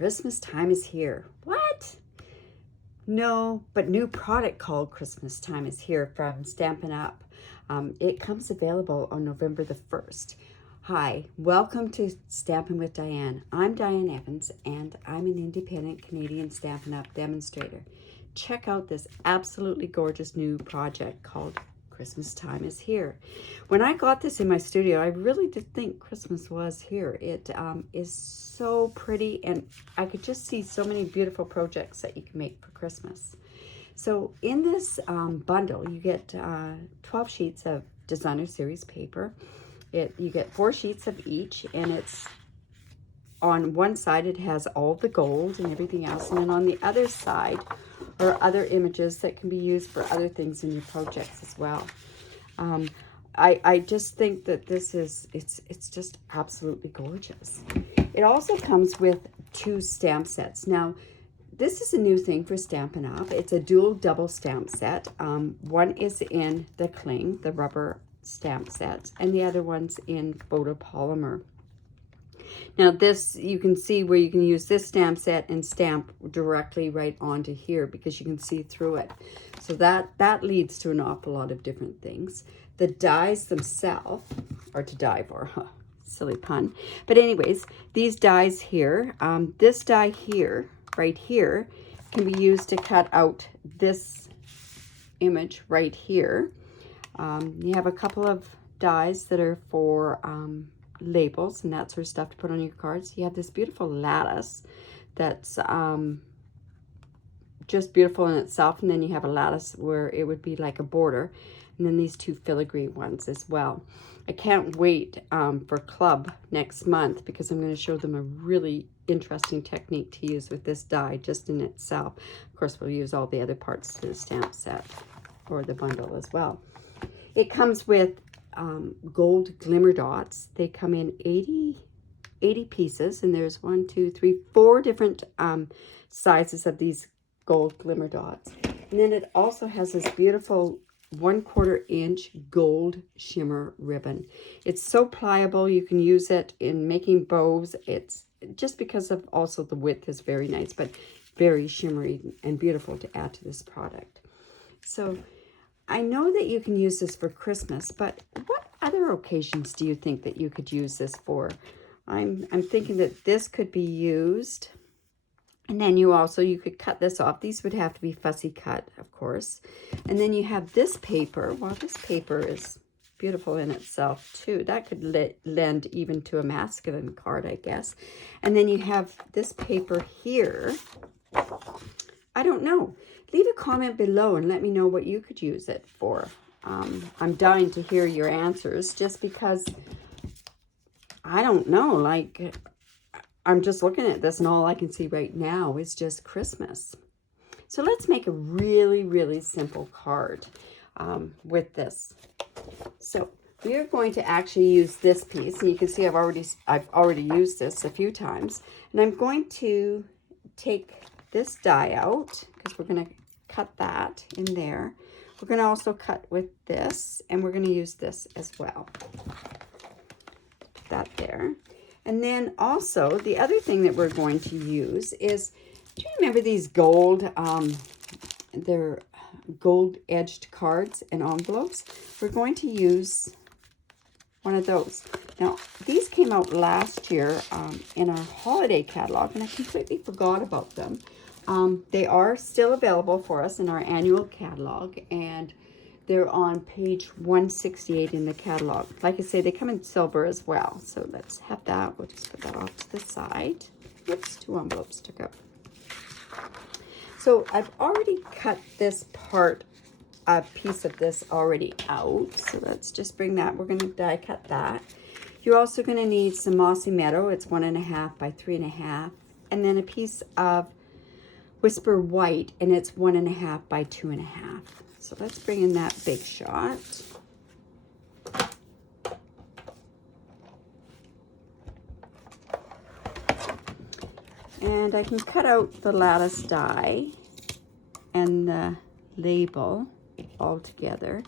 Christmas time is here. What? No, but new product called Christmas Time is Here from Stampin' Up. It comes available on November the 1st. Hi, welcome to Stampin' with Diane. I'm Diane Evans, and I'm an independent Canadian Stampin' Up demonstrator. Check out this absolutely gorgeous new project called Christmas Time is Here. When I got this in my studio, I really did think Christmas was here. It is so pretty, and I could just see so many beautiful projects that you can make for Christmas. So in this bundle, you get 12 sheets of designer series paper. You get 4 sheets of each, and it's on one side it has all the gold and everything else, and then on the other side are other images that can be used for other things in your projects as well. I just think that this is, it's just absolutely gorgeous. It also comes with 2 stamp sets. Now, this is a new thing for Stampin' Up. It's a dual double stamp set. One is in the cling, the rubber stamp set, and the other one's in photopolymer. Now this, you can see where you can use this stamp set and stamp directly right onto here because you can see through it. So that leads to an awful lot of different things. The dies themselves are to die for, silly pun. But anyways, these dies here, this die here, right here, can be used to cut out this image right here. You have a couple of dies that are for labels and that sort of stuff to put on your cards. You have this beautiful lattice that's just beautiful in itself, and then you have a lattice where it would be like a border, and then these 2 filigree ones as well. I can't wait for Club next month because I'm going to show them a really interesting technique to use with this die just in itself. Of course, we'll use all the other parts to the stamp set or the bundle as well. It comes with gold glimmer dots. They come in 80 pieces, and there's 1, 2, 3, 4 different sizes of these gold glimmer dots. And then it also has this beautiful 1/4 inch gold shimmer ribbon. It's so pliable, you can use it in making bows. It's just because of also the width is very nice, but very shimmery and beautiful to add to this product. So I know that you can use this for Christmas, but what other occasions do you think that you could use this for? I'm thinking that this could be used, and then you could cut this off. These would have to be fussy cut, of course. And then you have this paper. Well, this paper is beautiful in itself too. That could lend even to a masculine card, I guess. And then you have this paper here. I don't know. Leave a comment below and let me know what you could use it for. I'm dying to hear your answers just because I don't know. Like, I'm just looking at this and all I can see right now is just Christmas. So let's make a really, really simple card with this. So we are going to actually use this piece, and you can see I've already used this a few times. And I'm going to take this die out because we're going to cut that in there. We're going to also cut with this, and we're going to use this as well. Put that there. And then also the other thing that we're going to use is, do you remember these gold, they're gold edged cards and envelopes? We're going to use one of those. Now, these came out last year in our holiday catalog, and I completely forgot about them. They are still available for us in our annual catalog, and they're on page 168 in the catalog. Like I say, they come in silver as well. So let's have that. We'll just put that off to the side. Whoops, 2 envelopes to go. So I've already cut this part, a piece of this already out. So let's just bring that. We're going to die cut that. You're also going to need some Mossy Meadow. It's 1.5 by 3.5. And then a piece of Whisper White, and it's 1.5 by 2.5. So let's bring in that big shot. And I can cut out the lattice die and the label all together.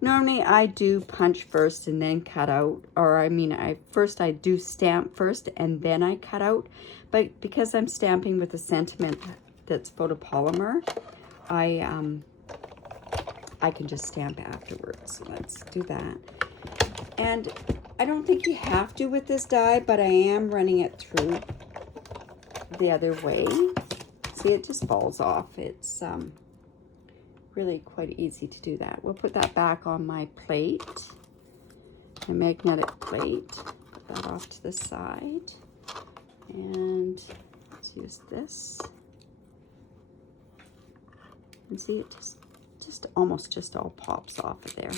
Normally I do punch first and then cut out, or I mean, I do stamp first and then I cut out. But because I'm stamping with a sentiment that's photopolymer, I can just stamp afterwards. So let's do that. And I don't think you have to with this die, but I am running it through the other way. See, it just falls off. It's really quite easy to do that. We'll put that back on my plate, my magnetic plate. Put that off to the side. And let's use this. And see, it just almost just all pops off of there.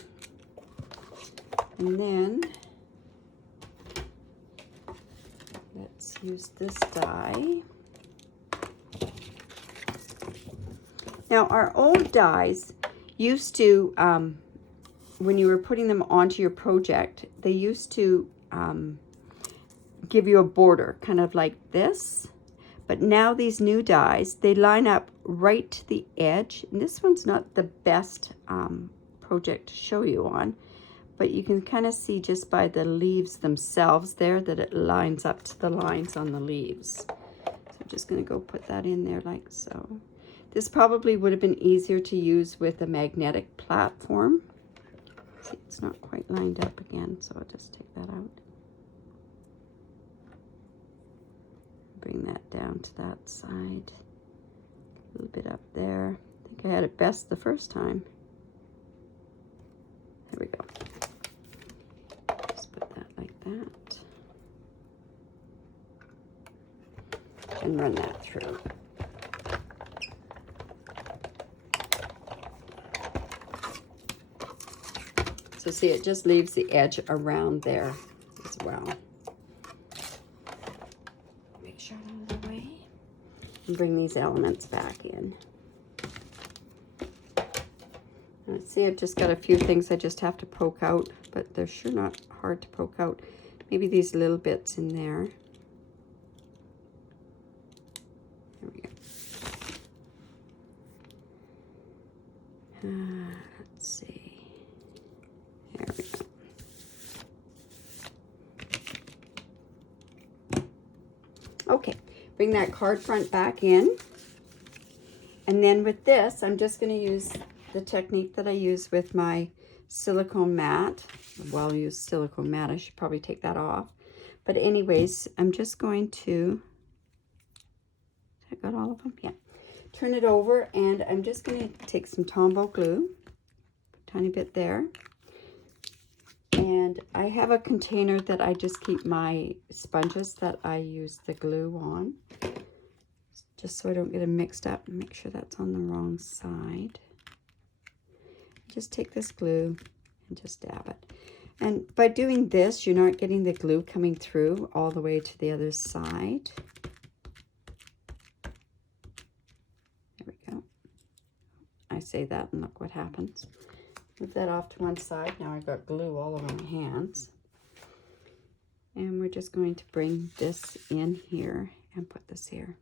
And then let's use this die. Now, our old dies used to, when you were putting them onto your project, they used to give you a border, kind of like this. But now these new dies, they line up right to the edge. And this one's not the best project to show you on, but you can kind of see just by the leaves themselves there that it lines up to the lines on the leaves. So I'm just going to go put that in there like so. This probably would have been easier to use with a magnetic platform. See, it's not quite lined up again, so I'll just take that out. Bring that down to that side. A little bit up there. I think I had it best the first time. There we go. Just put that like that. And run that through. So see, it just leaves the edge around there as well. Make sure out of the way. And bring these elements back in. Now, see, I've just got a few things I just have to poke out, but they're sure not hard to poke out. Maybe these little bits in there. There we go. Let's see. There we go. Okay, bring that card front back in. And then with this, I'm just going to use the technique that I use with my silicone mat. Well-used silicone mat. I should probably take that off. But anyways, I'm just going to, I got all of them? Yeah. Turn it over, and I'm just going to take some Tombow glue, a tiny bit there. And I have a container that I just keep my sponges that I use the glue on, just so I don't get them mixed up and make sure that's on the wrong side. Just take this glue and just dab it. And by doing this, you're not getting the glue coming through all the way to the other side. There we go. I say that and look what happens. Move that off to one side. Now I've got glue all over my hands. And we're just going to bring this in here and put this here.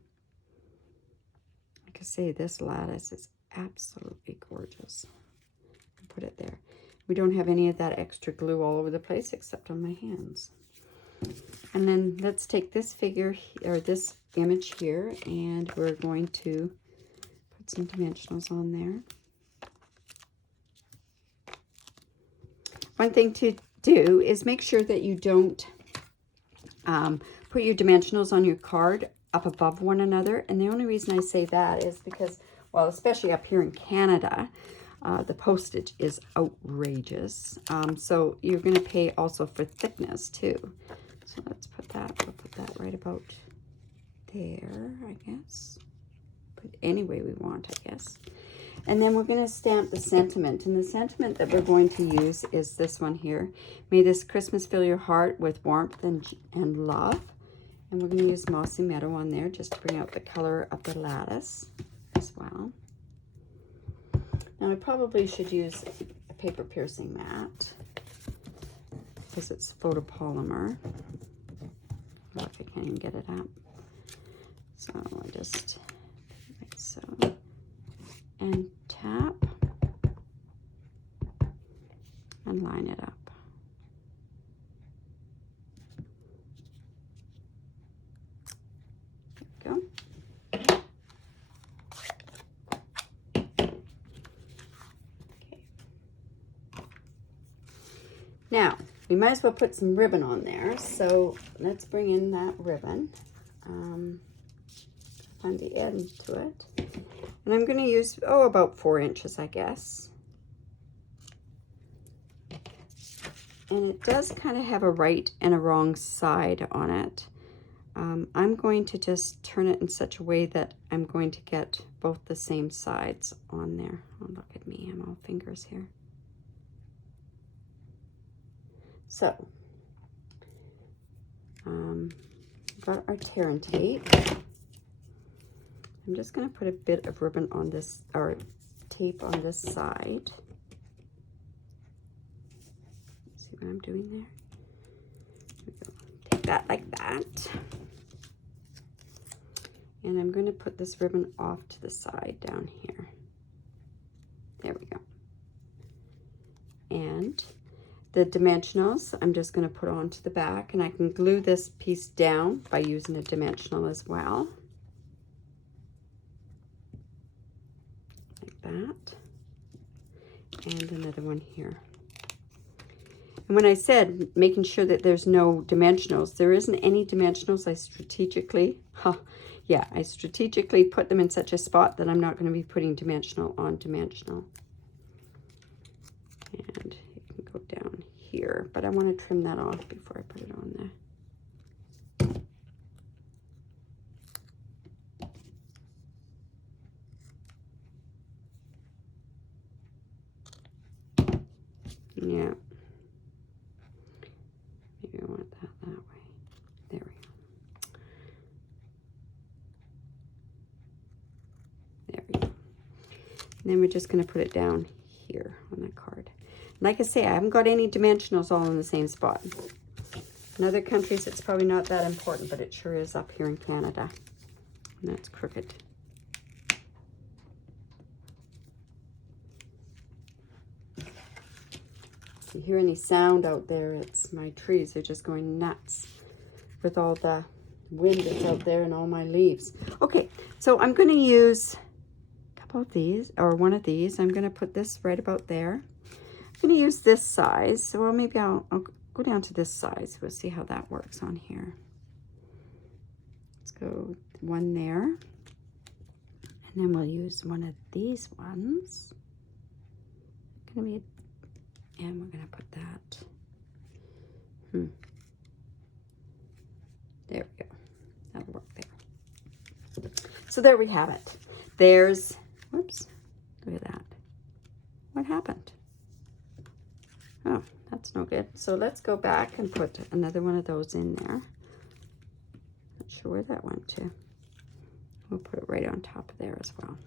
Like I say, this lattice is absolutely gorgeous. Put it there. We don't have any of that extra glue all over the place except on my hands. And then let's take this figure or this image here, and we're going to put some dimensionals on there. One thing to do is make sure that you don't put your dimensionals on your card up above one another. And the only reason I say that is because, well, especially up here in Canada, the postage is outrageous. So you're going to pay also for thickness too. So let's put that, we'll put that right about there, I guess. Put any way we want, I guess. And then we're going to stamp the sentiment. And the sentiment that we're going to use is this one here. May this Christmas fill your heart with warmth and love. And we're going to use Mossy Meadow on there just to bring out the color of the lattice as well. Now I probably should use a paper piercing mat because it's photopolymer. Well, if I can't even get it up. So I just like so. And tap. go. Okay. Now, we might as well put some ribbon on there. So let's bring in that ribbon. Find the end to it. And I'm going to use, about 4 inches, I guess. And it does kind of have a right and a wrong side on it. I'm going to just turn it in such a way that I'm going to get both the same sides on there. Oh, look at me, I'm all fingers here. So, got our tear and tape. I'm just going to put a bit of ribbon on this, or tape on this side. See what I'm doing there? There we go. Take that like that. And I'm going to put this ribbon off to the side down here. There we go. And the dimensionals, I'm just going to put onto the back, and I can glue this piece down by using a dimensional as well. Like that. And another one here. And when I said making sure that there's no dimensionals, there isn't any dimensionals. I strategically put them in such a spot that I'm not going to be putting dimensional on dimensional. And it can go down here, but I want to trim that off before I put it on there. Yeah. Maybe I want that way. There we go. There we go. And then we're just going to put it down here on that card. Like I say, I haven't got any dimensionals all in the same spot. In other countries, it's probably not that important, but it sure is up here in Canada. And that's crooked. If you hear any sound out there, it's my trees are just going nuts with all the wind that's out there and all my leaves. Okay, so I'm going to use a couple of these, or one of these. I'm going to put this right about there. I'm going to use this size, so maybe I'll go down to this size. We'll see how that works on here. Let's go one there, and then we'll use one of these ones. Gonna be, and we're going to put that. There we go. That'll work there. So there we have it. There's, whoops, look at that. What happened? Oh, that's no good. So let's go back and put another one of those in there. Not sure where that went to. We'll put it right on top of there as well.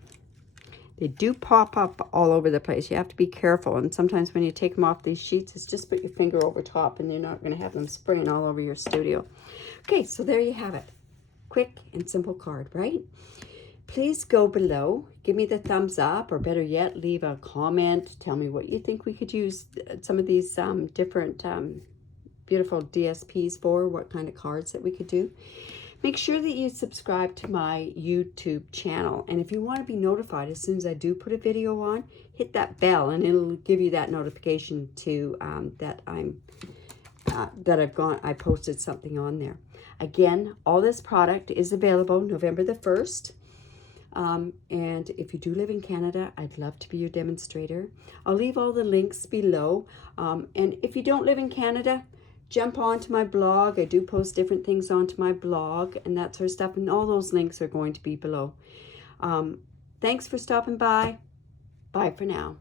They do pop up all over the place. You have to be careful. And sometimes when you take them off these sheets, it's just put your finger over top and you're not going to have them spraying all over your studio. Okay, so there you have it. Quick and simple card, right? Please go below, give me the thumbs up, or better yet, leave a comment. Tell me what you think we could use some of these different beautiful DSPs for, what kind of cards that we could do. Make sure that you subscribe to my YouTube channel. And if you want to be notified as soon as I do put a video on, hit that bell and it'll give you that notification to that I posted something on there. Again, all this product is available November the 1st. And if you do live in Canada, I'd love to be your demonstrator. I'll leave all the links below. And if you don't live in Canada, jump onto my blog. I do post different things onto my blog and that sort of stuff. And all those links are going to be below. Thanks for stopping by. Bye for now.